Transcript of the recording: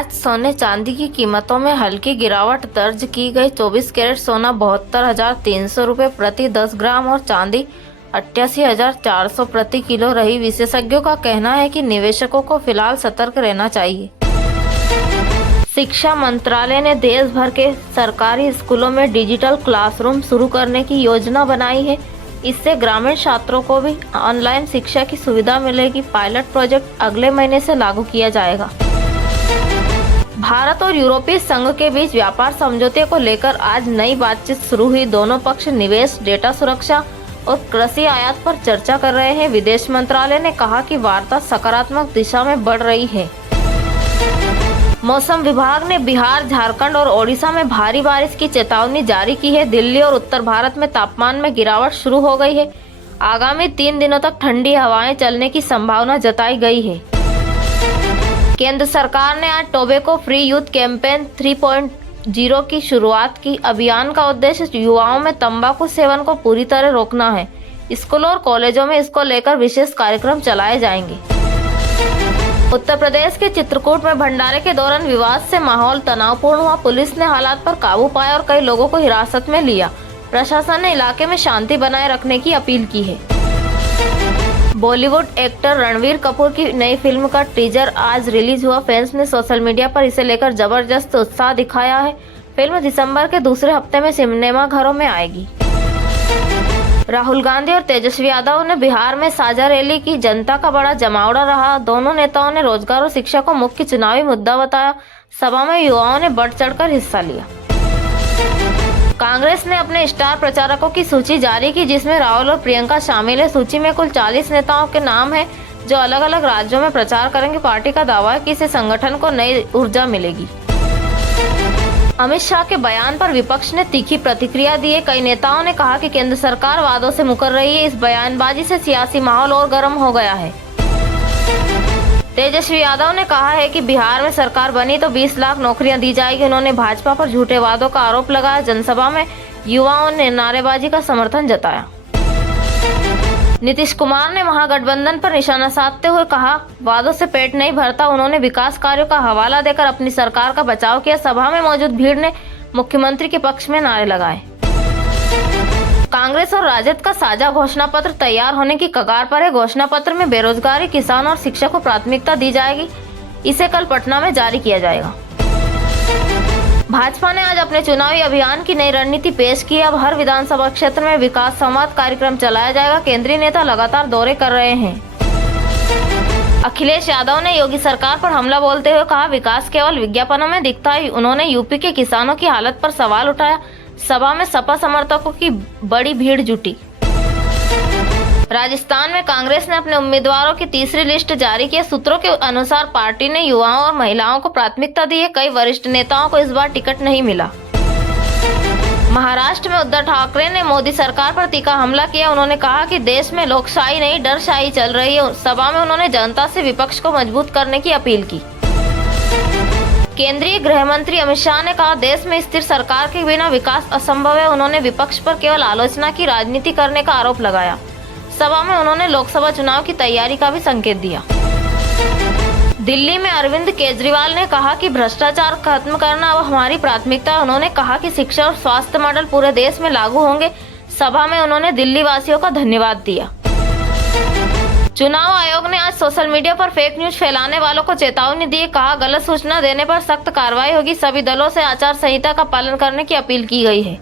आज सोने चांदी की कीमतों में हल्की गिरावट दर्ज की गई। 24 कैरेट सोना 72,300 रुपये प्रति 10 ग्राम और चांदी 88,400 प्रति किलो रही। विशेषज्ञों का कहना है कि निवेशकों को फिलहाल सतर्क रहना चाहिए। शिक्षा मंत्रालय ने देश भर के सरकारी स्कूलों में डिजिटल क्लासरूम शुरू करने की योजना बनाई है। इससे ग्रामीण छात्रों को भी ऑनलाइन शिक्षा की सुविधा मिलेगी। पायलट प्रोजेक्ट अगले महीने से लागू किया जाएगा। भारत और यूरोपीय संघ के बीच व्यापार समझौते को लेकर आज नई बातचीत शुरू हुई। दोनों पक्ष निवेश, डेटा सुरक्षा और कृषि आयात पर चर्चा कर रहे हैं। विदेश मंत्रालय ने कहा कि वार्ता सकारात्मक दिशा में बढ़ रही है। मौसम विभाग ने बिहार, झारखंड और ओडिशा में भारी बारिश की चेतावनी जारी की है। दिल्ली और उत्तर भारत में तापमान में गिरावट शुरू हो गई है। आगामी 3 दिनों तक ठंडी हवाएं चलने की संभावना जताई गई है। केंद्र सरकार ने आज टोबैको फ्री यूथ कैंपेन 3.0 की शुरुआत की। अभियान का उद्देश्य युवाओं में तंबाकू सेवन को पूरी तरह रोकना है। स्कूलों और कॉलेजों में इसको लेकर विशेष कार्यक्रम चलाए जाएंगे। उत्तर प्रदेश के चित्रकूट में भंडारे के दौरान विवाद से माहौल तनावपूर्ण हुआ। पुलिस ने हालात पर काबू पाया और कई लोगों को हिरासत में लिया। प्रशासन ने इलाके में शांति बनाए रखने की अपील की है। बॉलीवुड एक्टर रणबीर कपूर की नई फिल्म का टीजर आज रिलीज हुआ। फैंस ने सोशल मीडिया पर इसे लेकर जबरदस्त उत्साह दिखाया है। फिल्म दिसंबर के दूसरे हफ्ते में सिनेमा घरों में आएगी। राहुल गांधी और तेजस्वी यादव ने बिहार में साझा रैली की। जनता का बड़ा जमावड़ा रहा। दोनों नेताओं ने रोजगार और शिक्षा को मुख्य चुनावी मुद्दा बताया। सभा में युवाओं ने बढ़ चढ़कर हिस्सा लिया। कांग्रेस ने अपने स्टार प्रचारकों की सूची जारी की, जिसमें राहुल और प्रियंका शामिल है। सूची में कुल 40 नेताओं के नाम हैं, जो अलग अलग राज्यों में प्रचार करेंगे। पार्टी का दावा है कि इससे संगठन को नई ऊर्जा मिलेगी। अमित शाह के बयान पर विपक्ष ने तीखी प्रतिक्रिया दी है। कई नेताओं ने कहा कि केंद्र सरकार वादों से मुकर रही है। इस बयानबाजी से सियासी माहौल और गर्म हो गया है। तेजस्वी यादव ने कहा है कि बिहार में सरकार बनी तो 20 लाख नौकरियां दी जाएगी। उन्होंने भाजपा पर झूठे वादों का आरोप लगाया। जनसभा में युवाओं ने नारेबाजी का समर्थन जताया। नीतीश कुमार ने महागठबंधन पर निशाना साधते हुए कहा, वादों से पेट नहीं भरता। उन्होंने विकास कार्यों का हवाला देकर अपनी सरकार का बचाव किया। सभा में मौजूद भीड़ ने मुख्यमंत्री के पक्ष में नारे लगाए। कांग्रेस और राजद का साझा घोषणा पत्र तैयार होने की कगार पर है। घोषणा पत्र में बेरोजगारी, किसान और शिक्षा को प्राथमिकता दी जाएगी। इसे कल पटना में जारी किया जाएगा। भाजपा ने आज अपने चुनावी अभियान की नई रणनीति पेश की। अब हर विधानसभा क्षेत्र में विकास संवाद कार्यक्रम चलाया जाएगा। केंद्रीय नेता लगातार दौरे कर रहे हैं। अखिलेश यादव ने योगी सरकार पर हमला बोलते हुए कहा, विकास केवल विज्ञापनों में दिखता है। उन्होंने यूपी के किसानों की हालत पर सवाल उठाया। सभा में सपा समर्थकों की बड़ी भीड़ जुटी। राजस्थान में कांग्रेस ने अपने उम्मीदवारों की तीसरी लिस्ट जारी की। सूत्रों के अनुसार पार्टी ने युवाओं और महिलाओं को प्राथमिकता दी है। कई वरिष्ठ नेताओं को इस बार टिकट नहीं मिला। महाराष्ट्र में उद्धव ठाकरे ने मोदी सरकार पर तीखा हमला किया। उन्होंने कहा कि देश में लोकशाही नहीं, डरशाही चल रही है। सभा में उन्होंने जनता से विपक्ष को मजबूत करने की अपील की। केंद्रीय गृह मंत्री अमित शाह ने कहा, देश में स्थिर सरकार के बिना विकास असंभव है। उन्होंने विपक्ष पर केवल आलोचना की राजनीति करने का आरोप लगाया। सभा में उन्होंने लोकसभा चुनाव की तैयारी का भी संकेत दिया। दिल्ली में अरविंद केजरीवाल ने कहा कि भ्रष्टाचार खत्म करना अब हमारी प्राथमिकता है। उन्होंने कहा कि शिक्षा और स्वास्थ्य मॉडल पूरे देश में लागू होंगे। सभा में उन्होंने दिल्ली वासियों का धन्यवाद दिया। चुनाव आयोग ने आज सोशल मीडिया पर फेक न्यूज फैलाने वालों को चेतावनी दी। कहा, गलत सूचना देने पर सख्त कार्रवाई होगी। सभी दलों से आचार संहिता का पालन करने की अपील की गई है।